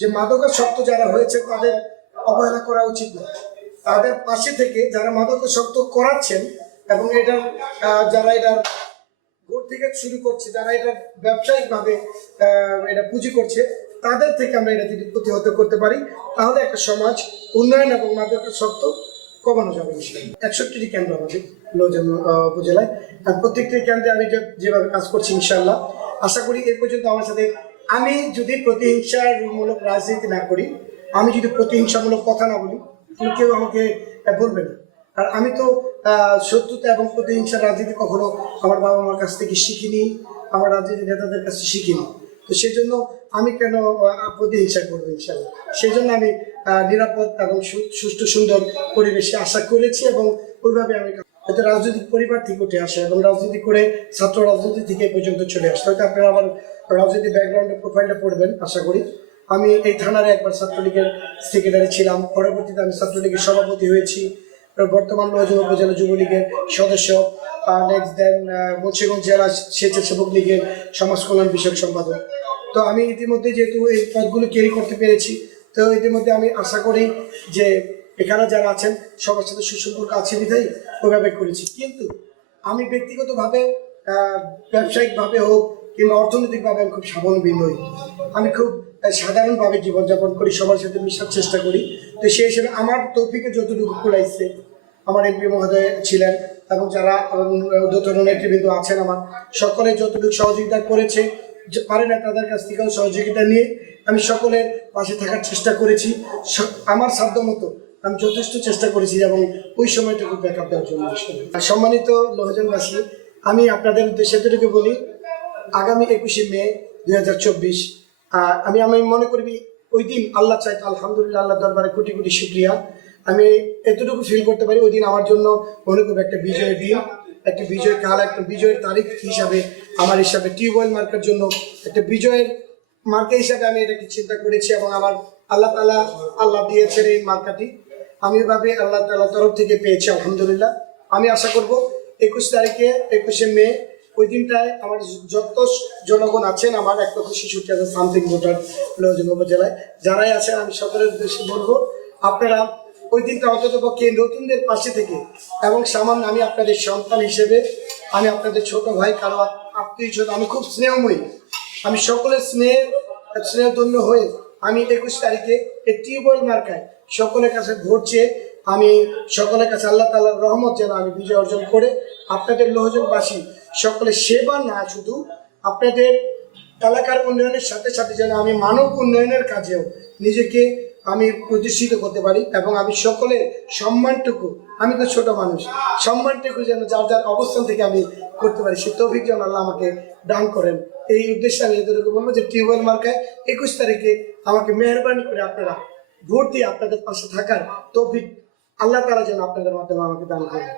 যে মাদকাসক্ত যারা হয়েছে, তাদের অবহেলা করা উচিত না তাদের পাশে থেকে যারা মাদকাসক্ত করাচ্ছেন এবং এটার যারা এটার ভোট থেকে শুরু করছে, যারা এটা ব্যবসায়িকভাবে এটা পুঁজি করছে, তাদের থেকে আমরা এটা যদি প্রতিহত করতে পারি, তাহলে একটা সমাজ উন্নয়ন এবং মাদকাসক্ত কমানো যাবে একষট্টিটি কেন্দ্র আমাদের লোকজন উপজেলায়। আর প্রত্যেকটি কেন্দ্রে আমি যেভাবে কাজ করছি ইনশাল্লাহ আশা করি এ পর্যন্ত আমার সাথে আমি যদি প্রতিহিংসামূলক রাজনীতি না করি, আমি যদি প্রতিহিংসামূলক কথা না বলি কেউ আমাকে বলবে না। আর আমি তো শত্রুতা এবং প্রতিহিংসার রাজনীতি কখনো আমার বাবা মার কাছ থেকে শিখিনি, আমার রাজনীতি নেতাদের কাছে শিখিনি। তো সেজন্য আমি কেন প্রতিহিংসা করব ইনশাল্লাহ সেই জন্য আমি নিরাপদ এবং সুষ্ঠু, সুন্দর পরিবেশে আশা করেছি এবং ওইভাবে আমি হয়তো রাজনৈতিক পরিবার থেকে উঠে আসে এবং রাজনীতি করে ছাত্র রাজনীতি থেকে পর্যন্ত চলে আসে। হয়তো আপনারা আমার রাজনীতি ব্যাকগ্রাউন্ডের প্রোফাইলটা পড়বেন, আশা করি। আমি এই থানারে একবার ছাত্রলীগের সেক্রেটারি ছিলাম। পরবর্তীতে আমি ছাত্রলীগের সভাপতি হয়েছি। বর্তমান লোহজং উপজেলা যুবলীগের সদস্য নেক্সট দেন মুন্সিগঞ্জ জেলা স্বেচ্ছাসেবক লীগের সমাজ কল্যাণ বিষয়ক সম্পাদক। তো আমি ইতিমধ্যে যেহেতু এই পদগুলো ক্যারি করতে পেরেছি, তো ইতিমধ্যে আমি আশা করি যে এখানে যারা আছেন, সবার সাথে সুসম্পর্ক আছে বিধাই ওইভাবে করেছি। কিন্তু আমি ব্যক্তিগতভাবে ব্যবসায়িকভাবে হোক কিংবা অর্থনৈতিকভাবে আমি খুব স্বাবলম্বী নই। আমি খুব সাধারণভাবে জীবনযাপন করি, সবার সাথে মিশার চেষ্টা করি। তো সেই হিসেবে আমার তৌফিকে যতটুকু কুলাইছে, আমার এমপি মহোদয় ছিলেন এবং যারা উদ্যতন নেতৃবৃন্দ আছেন আমার, সকলে যতটুকু সহযোগিতা করেছে, যে পারে না তাদের কাছ থেকেও সহযোগিতা নিয়ে আমি সকলের পাশে থাকার চেষ্টা করেছি। আমার সাধ্য মতো আমি যথেষ্ট চেষ্টা করেছি এবং ওই সময়টুকু ব্যাকআপ দেওয়ার জন্য সম্মানিত লোহজনবাসী আমি আপনাদের উদ্দেশ্যে এতটুকু বলি, আগামী একুশে মে দুই হাজার চব্বিশ আমি আমি মনে করি ওই দিন আল্লাহ চাই আলহামদুলিল্লাহ আল্লাহ দরবারে কোটি কোটি শুক্রিয়া। আমি এতটুকু ফিল করতে পারি ওই দিন আমার জন্য মনে করব একটা বিজয়ের দিন, একটা বিজয় কাল, একটা বিজয়ের তারিখ হিসাবে আমার হিসাবে টিউবওয়েল মার্কের জন্য একটা বিজয়ের মার্কা হিসাবে আমি এটাকে চিন্তা করেছি এবং আমার আল্লাহ তালা আল্লাহ দিয়েছেন এই মার্কাটি। আমি ভাবে আল্লাহ তালা তরফ থেকে পেয়েছি, আলহামদুলিল্লাহ। আমি আশা করব একুশ তারিখে, একুশে মে, ওই দিনটায় আমার যত জনগণ আছেন, আমার এক লক্ষ ছেষট্টি হাজার সামথিং ভোটার লোকজন উপজেলায়। যারাই আছেন, আমি সকলের উদ্দেশ্যে বলব, আপনারা ওই দিনটা অন্তত পক্ষে নতুনদের পাশে থেকে এবং সামান্য আমি আপনাদের সন্তান হিসেবে, আমি আপনাদের ছোট ভাই, কারও আত্মীয় আমি খুব স্নেহময়ী। আমি সকলের স্নেহের স্নেহধন্য হয়ে আমি একুশ তারিখে এই টিউবওয়েল মার্কায় সকলের কাছে ঘুরছে, আমি সকলের কাছে আল্লাহ তাল্লাহর রহমত যেন আমি বিজয় অর্জন করে আপনাদের লোহজনবাসী সকলে সেবা না, শুধু আপনাদের এলাকার উন্নয়নের সাথে সাথে যেন আমি মানব উন্নয়নের কাজেও নিজেকে আমি প্রতিষ্ঠিত করতে পারি এবং আমি সকলের সম্মানটুকু, আমি তো ছোট মানুষ, সম্মানটুকু যেন যার যার অবস্থান থেকে আমি করতে পারি সে তৌফিক যেন আল্লাহ আমাকে দান করেন। এই উদ্দেশ্যে আমি এদেরকে বলব যে টিউবওয়েল মার্কায় একুশ তারিখে আমাকে মেহরবানি করে আপনারা ভোট দিয়ে আপনাদের পাশে থাকার তৌফিক আল্লাহ তারা যেন আপনাদের মাধ্যমে আমাকে দান করেন।